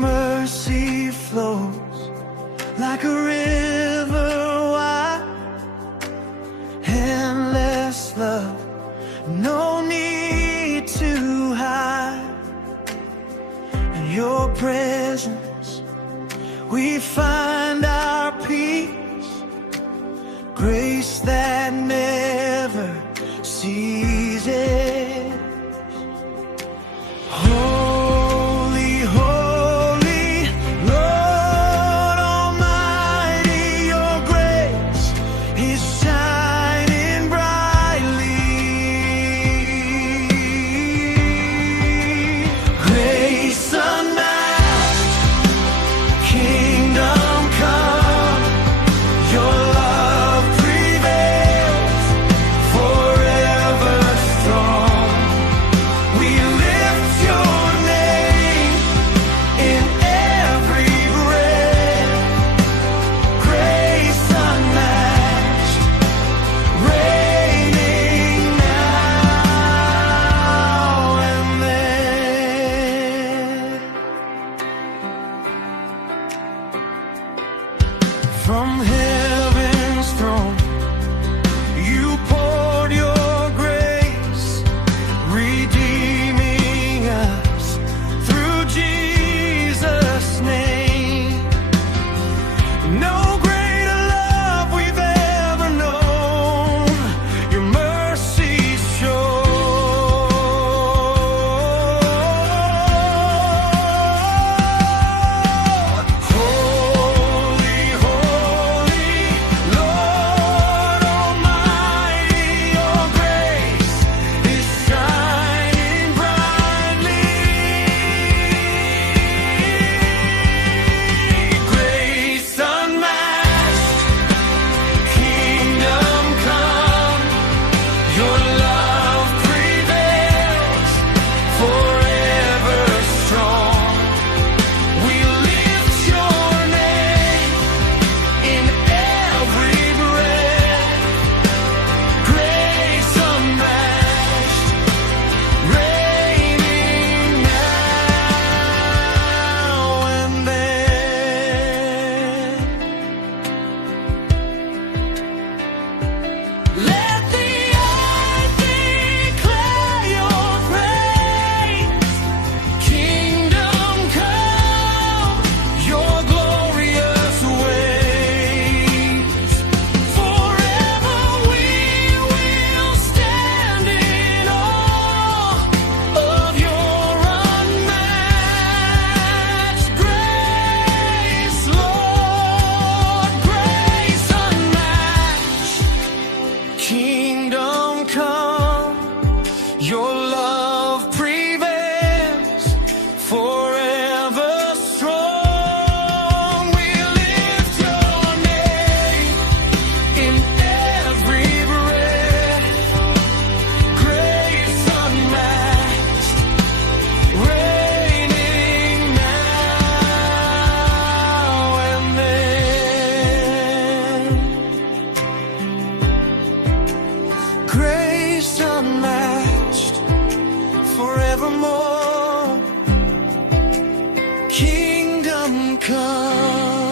mercy flows like a river wide, endless love, no need to hide. In your presence we find our peace, grace that never ceases. Holy, holy, Lord Almighty, your grace is shining brightly. Grace unmatched, kingdom come, your love prevails, forever strong. We lift your name in every breath. Grace unmatched, reigning now and then. From heaven's throne you poured your grace, redeeming us through Jesus' name. No greater love we've ever known, your mercy shows. Holy, holy, Lord Almighty, your grace is shining brightly. Grace unmatched, kingdom come, your love prevails, forever strong. We lift your name in every breath. Grace unmatched, reigning now and then. Let the earth declare your praise. Kingdom come, your glorious ways. Forever we will stand in awe of your unmatched grace, Lord. Grace unmatched, kingdom come, your love prevails, forever strong. We lift your name in every breath. Grace unmatched, reigning now and then. Grace unmatched, forevermore. Kingdom come.